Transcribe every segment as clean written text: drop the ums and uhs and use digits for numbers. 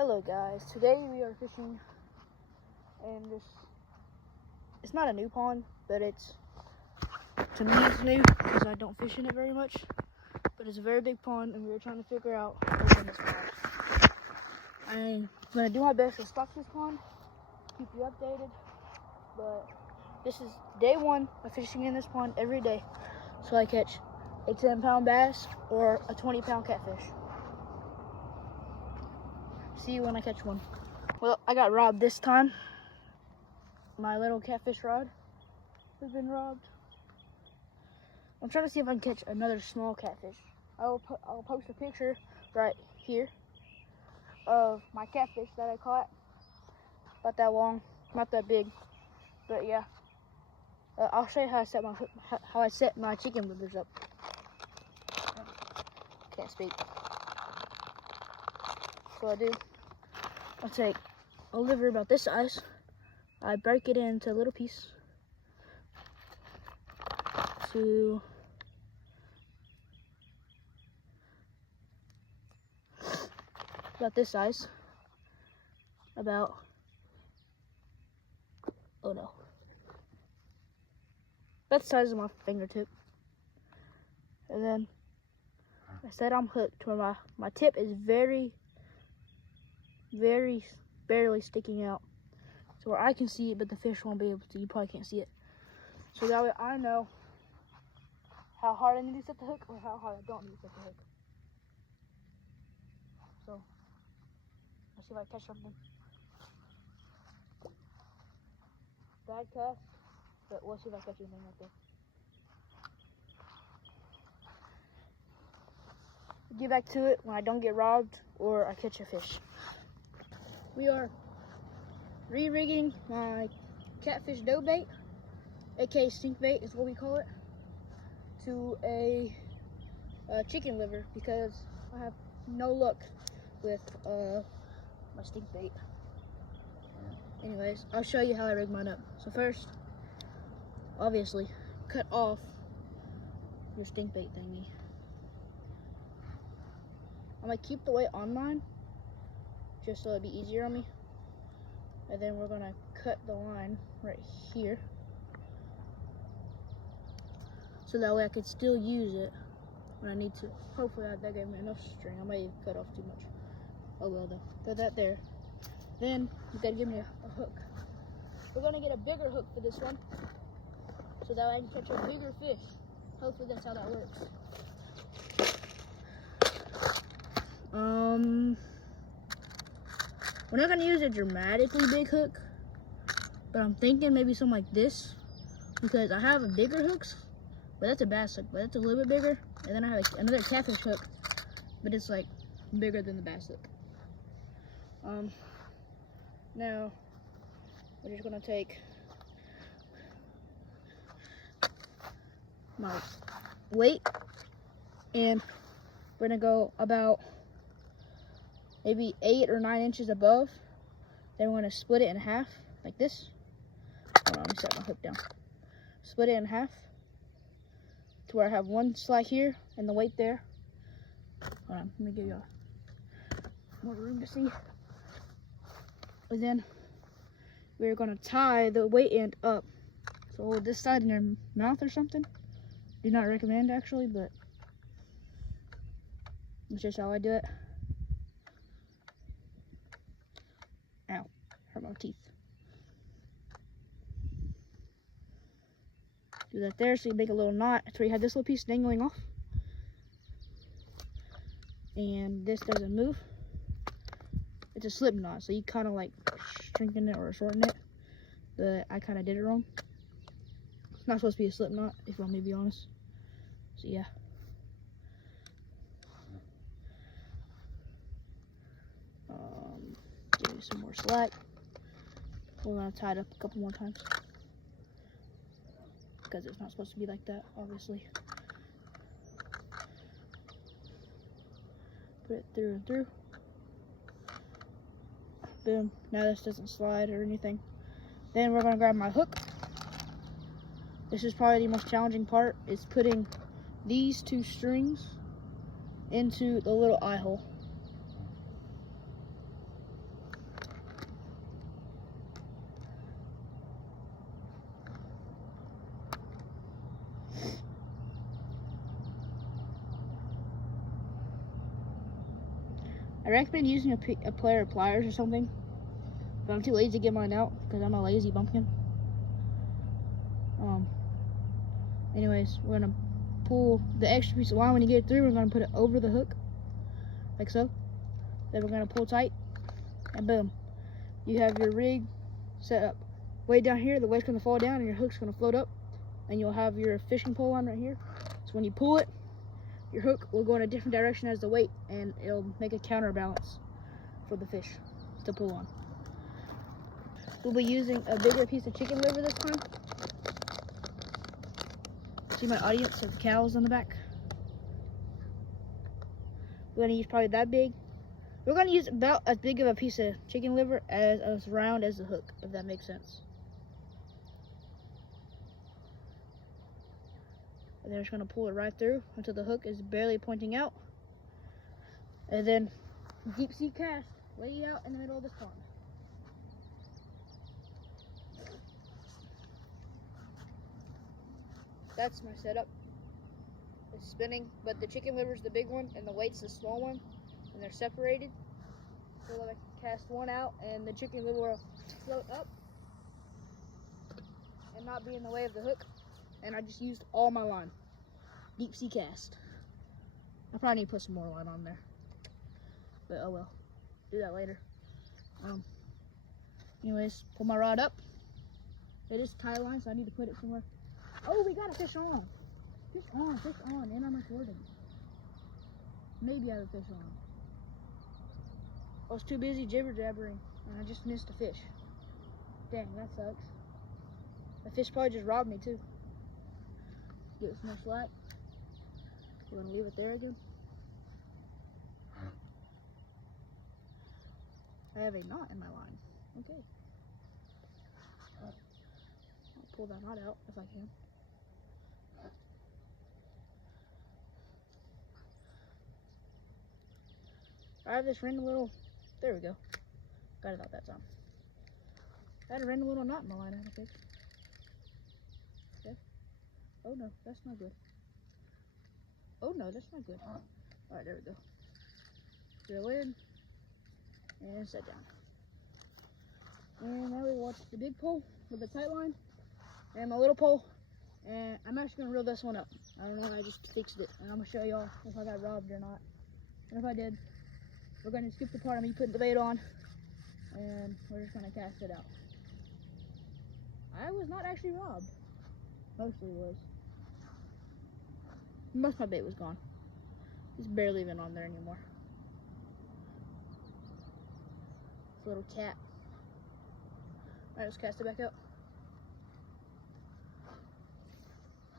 Hello guys, today we are fishing in this, it's not a new pond, but to me it's new because I don't fish in it very much, but it's a very big pond and we were trying to figure out what's in this pond. I'm going to do my best to stock this pond, keep you updated, but this is day one of fishing in this pond every day, so I catch a 10-pound bass or a 20-pound catfish. See you when I catch one. Well, I got robbed this time. My little catfish rod has been robbed. I'm trying to see if I can catch another small catfish. I'll post a picture right here of my catfish that I caught. About that long, not that big, but yeah. I'll show you how I set my chicken livers up. Can't speak. So I do. I'll take a liver about this size. I break it into a little piece to about this size. About, oh no. About the size of my fingertip. And then I set I'm hooked to where my tip is very barely sticking out, so where I can see it but the fish won't be able to. You probably can't see it, so that way I know how hard I need to set the hook or how hard I don't need to set the hook. So let's see if I catch something. Bad cast, but we'll see if I catch anything right there. Get back to it when I don't get robbed or I catch a fish. We are re-rigging my catfish dough bait, aka stink bait is what we call it, to a chicken liver because I have no luck with my stink bait. Anyways, I'll show you how I rig mine up. So first, obviously, cut off your stink bait thingy. I'm gonna keep the weight on mine just so it'd be easier on me. And then we're gonna cut the line right here, so that way I could still use it when I need to. Hopefully that gave me enough string. I might have cut off too much. Oh well though. Got that there. Then you gotta give me a hook. We're gonna get a bigger hook for this one, so that way I can catch a bigger fish. Hopefully that's how that works. We're not gonna use a dramatically big hook, but I'm thinking maybe something like this, because I have a bigger hooks, but that's a bass hook, but that's a little bit bigger. And then I have another catfish hook, but it's like bigger than the bass hook. Now we're just gonna take my weight and we're gonna go about maybe 8 or 9 inches above. Then we're gonna split it in half like this. Hold on, let me set my hook down. Split it in half to where I have one slide here and the weight there. Hold on, let me give you more room to see. And then we're gonna tie the weight end up. So hold this side in your mouth or something. Do not recommend actually, but that's just how I do it. Ow, hurt my teeth. Do that there so you make a little knot. That's where you have this little piece dangling off. And this doesn't move. It's a slip knot, so you kind of like shrinking it or shorten it. But I kind of did it wrong. It's not supposed to be a slip knot, if you want me to be honest. So yeah. Give me some more slack. We're gonna tie it up a couple more times because it's not supposed to be like that, obviously. Put it through and through. Boom. Now this doesn't slide or anything. Then we're gonna grab my hook. This is probably the most challenging part, is putting these two strings into the little eye hole. I recommend using a pair of pliers or something, but I'm too lazy to get mine out because I'm a lazy bumpkin. Anyways, we're gonna pull the extra piece of line. When you get it through, we're gonna put it over the hook, like so. Then we're gonna pull tight, and boom, you have your rig set up. Way down here, the weight's gonna fall down and your hook's gonna float up, and you'll have your fishing pole on right here. So when you pull it, your hook will go in a different direction as the weight, and it'll make a counterbalance for the fish to pull on. We'll be using a bigger piece of chicken liver this time. See my audience of cows on the back? We're gonna use probably that big. We're gonna use about as big of a piece of chicken liver as round as the hook, if that makes sense. And then we're just gonna pull it right through until the hook is barely pointing out. And then deep sea cast, lay out in the middle of this pond. That's my setup. It's spinning, but the chicken liver is the big one and the weight's the small one, and they're separated. So I can cast one out and the chicken liver will float up and not be in the way of the hook. And I just used all my line. Deep sea cast. I probably need to put some more line on there, but oh well, do that later. Anyways, pull my rod up. It is tie line, so I need to put it somewhere. Oh, we got a fish on. Fish on, and I'm recording. Maybe I have a fish on. I was too busy jibber jabbering, and I just missed a fish. Dang, that sucks. The fish probably just robbed me too. Give it some more slack. You want to leave it there again? I have a knot in my line. Okay. I'll pull that knot out if I can. I have this random little, there we go. Got it out that time. I had a random little knot in my line I had to fix. Okay. Oh no, that's not good. Oh no, that's not good. Alright, there we go. Drill in and set down. And now we watch the big pole with the tight line and my little pole. And I'm actually gonna reel this one up. I don't know, I just fixed it. And I'm gonna show y'all if I got robbed or not. And if I did, we're gonna skip the part of me putting the bait on and we're just gonna cast it out. I was not actually robbed. Mostly was. Most of my bait was gone. It's barely even on there anymore. This little cat. Alright, let's cast it back out.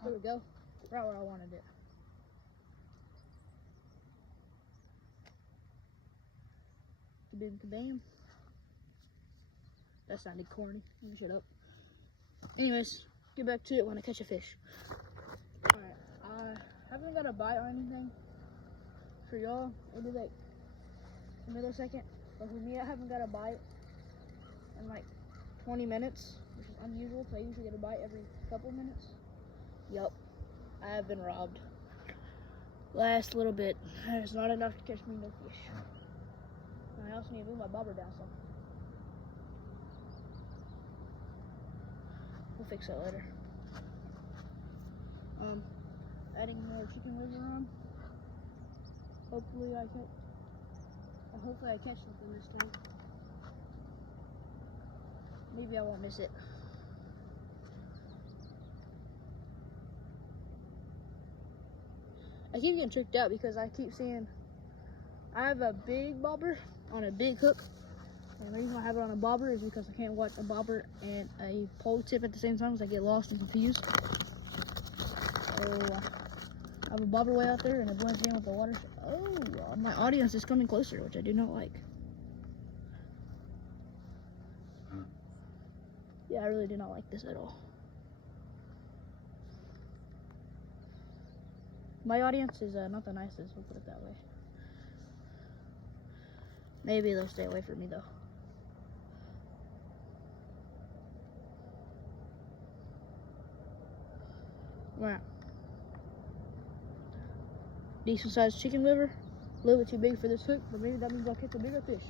There we go. Right where I wanted it. Kabam kabam. That sounded corny. Let me shut up. Anyways, get back to it when I catch a fish. Alright, I haven't got a bite or anything for y'all. Maybe like a millisecond. But for me, I haven't got a bite in like 20 minutes, which is unusual, so I usually get a bite every couple minutes. Yup, I have been robbed. Last little bit. It's not enough to catch me no fish. I also need to move my bobber down some. We'll fix that later. Adding more chicken liver on. Hopefully I catch something this time. Maybe I won't miss it. I keep getting tricked out because I keep seeing I have a big bobber on a big hook. And the reason I have it on a bobber is because I can't watch a bobber and a pole tip at the same time because I get lost and confused. So I have a bobber way out there and it blends in with the water. Oh, my audience is coming closer, which I do not like. Yeah, I really do not like this at all. My audience is not the nicest, we'll put it that way. Maybe they'll stay away from me though. Wow. Decent sized chicken liver. A little bit too big for this hook, but maybe that means I'll catch a bigger fish.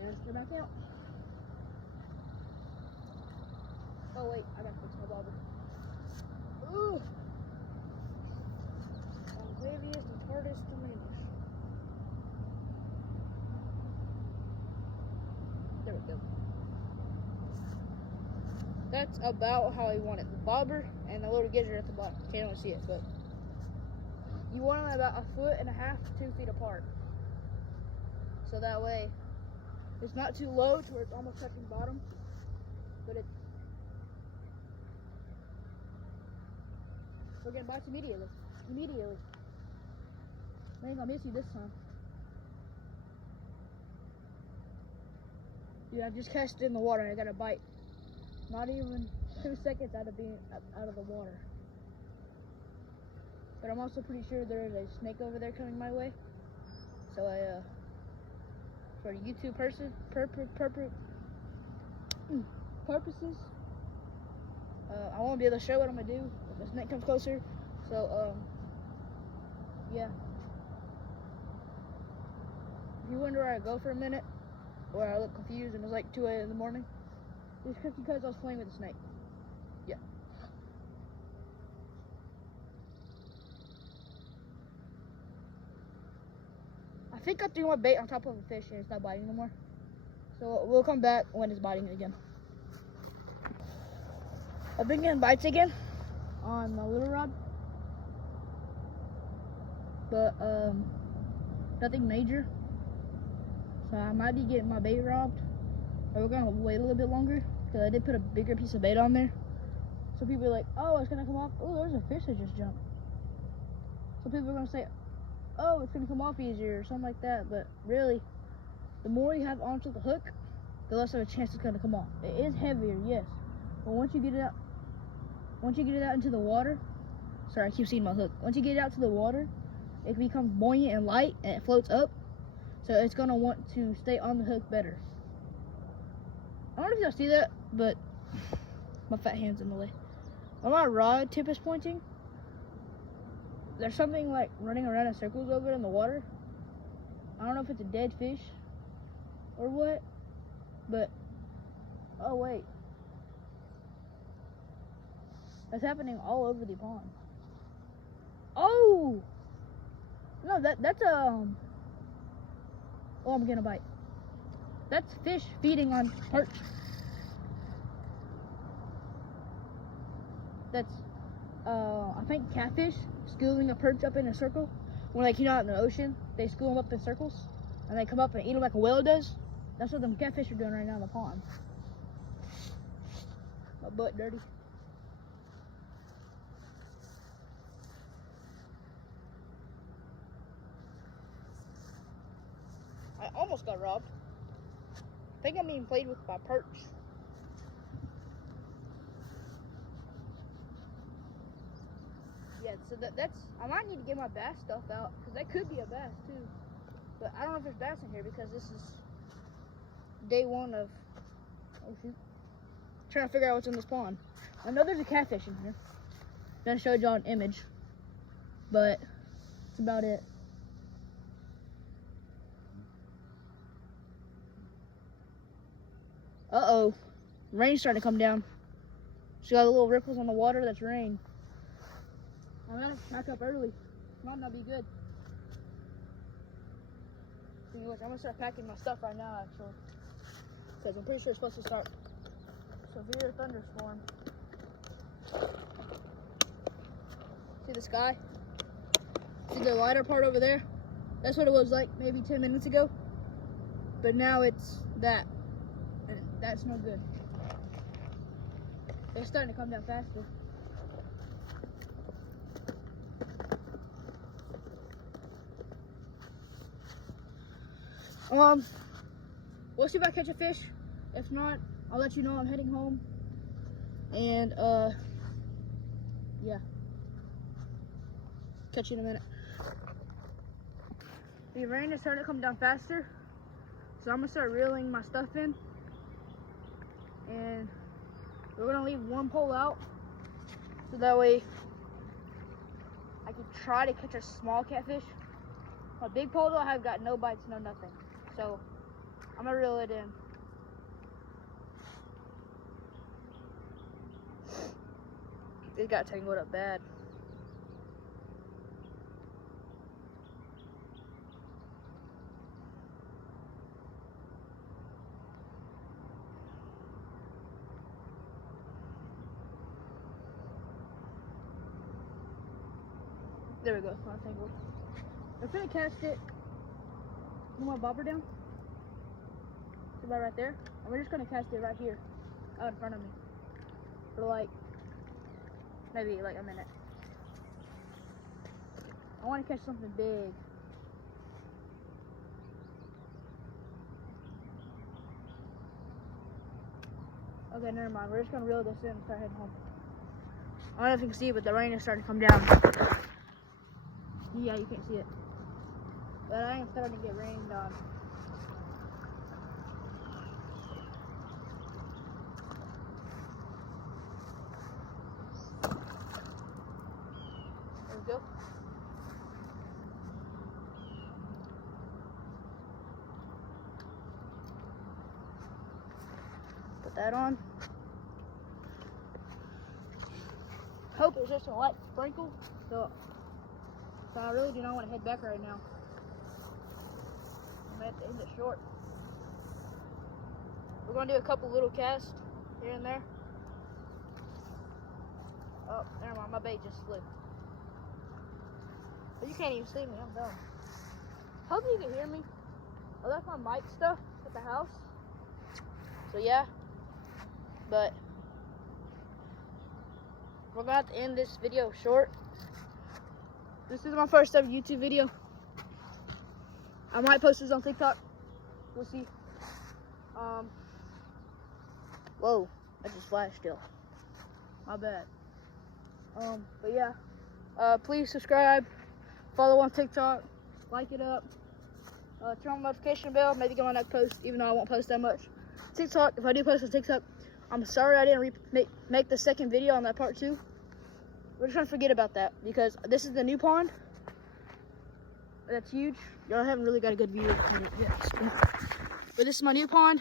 Yeah, let's go back out. Oh wait, I gotta fix my bobber. Ooh! The heaviest and hardest to manage. There we go. That's about how I want it. The bobber and the little gizzard at the bottom. Can't really see it, but you want them about 1.5 to 2 feet apart. So that way it's not too low to where it's almost touching bottom, but we're getting bites immediately. Immediately. I ain't gonna miss you this time. Dude, I just cast it in the water and I got a bite. Not even 2 seconds out of being out of the water. But I'm also pretty sure there is a snake over there coming my way. So for YouTube purposes, I won't be able to show what I'm gonna do if the snake comes closer. So yeah. If you wonder where I go for a minute, or I look confused and it's like 2 a.m. in the morning, it's because I was playing with a snake. Yeah. I think I threw my bait on top of a fish and it's not biting anymore. So we'll come back when it's biting again. I've been getting bites again on the little rod, but nothing major. So I might be getting my bait robbed, or we're gonna wait a little bit longer because I did put a bigger piece of bait on there. So people are like, "Oh, it's gonna come off. Oh, there's a fish that just jumped." So people are gonna say, "Oh, it's gonna come off easier," or something like that. But really, the more you have onto the hook, the less of a chance it's gonna come off. It is heavier, yes, but once you get it out into the water, sorry, I keep seeing my hook. Once you get it out to the water, it becomes buoyant and light, and it floats up. So it's gonna want to stay on the hook better. I don't know if y'all see that, but my fat hand's in the way. When my rod tip is pointing, there's something like running around in circles over it in the water. I don't know if it's a dead fish or what, but oh wait, that's happening all over the pond. Oh no, that's oh, I'm getting a bite. That's fish feeding on perch. That's I think catfish schooling a perch up in a circle. When, like, you know, out in the ocean, they school them up in circles and they come up and eat them like a whale does. That's what them catfish are doing right now in the pond. My butt dirty. I almost got robbed. I think I'm being played with by perch. Yeah, so that's, I might need to get my bass stuff out, because that could be a bass too. But I don't know if there's bass in here because this is day one of, oh shoot, trying to figure out what's in this pond. I know there's a catfish in here. I showed y'all an image, but that's about it. Uh-oh, rain's starting to come down. See all the little ripples on the water? That's rain. I'm gonna pack up early. Might not be good. I'm gonna start packing my stuff right now, actually, because I'm pretty sure it's supposed to start severe thunderstorm. See the sky? See the lighter part over there? That's what it was like maybe 10 minutes ago. But now it's that. And that's no good. It's starting to come down faster. We'll see if I catch a fish. If not, I'll let you know I'm heading home. And yeah. Catch you in a minute. The rain is starting to come down faster, so I'm gonna start reeling my stuff in. And we're gonna leave one pole out, so that way I can try to catch a small catfish. My big pole though, I have got no bites, no nothing. So I'm gonna reel it in. It got tangled up bad. There we go, it's not tangled. I'm gonna cast it. You want my bobber down? It's about right there. And we're just gonna cast it right here, out in front of me. For like, maybe like a minute. I wanna catch something big. Okay, never mind. We're just gonna reel this in and start heading home. I don't know if you can see it, but the rain is starting to come down. Yeah, you can't see it. But I am starting to get rained on. There we go. Put that on. Hope it's just a light sprinkle. So I really do not want to head back right now. I'm gonna have to end it short. We're gonna do a couple little casts here and there. Oh, never mind, my bait just slipped. But you can't even see me, I'm dumb. Hope you can hear me. I left my mic stuff at the house. So yeah, but we're gonna have to end this video short. This is my first ever YouTube video. I might post this on TikTok. We'll see. Whoa, I just flashed still. My bad. But yeah. Please subscribe, follow on TikTok, like it up, turn on the notification bell, maybe get my next post, even though I won't post that much. TikTok, if I do post on TikTok, I'm sorry I didn't make the second video on that part 2. We're just trying to forget about that because this is the new pond. That's huge. Y'all haven't really got a good view of it yet. But this is my new pond.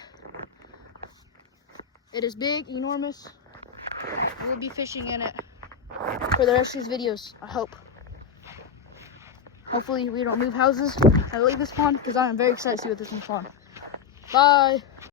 It is big, enormous. We'll be fishing in it for the rest of these videos, I hope. Hopefully we don't move houses and leave this pond because I am very excited to see what this new pond. Bye.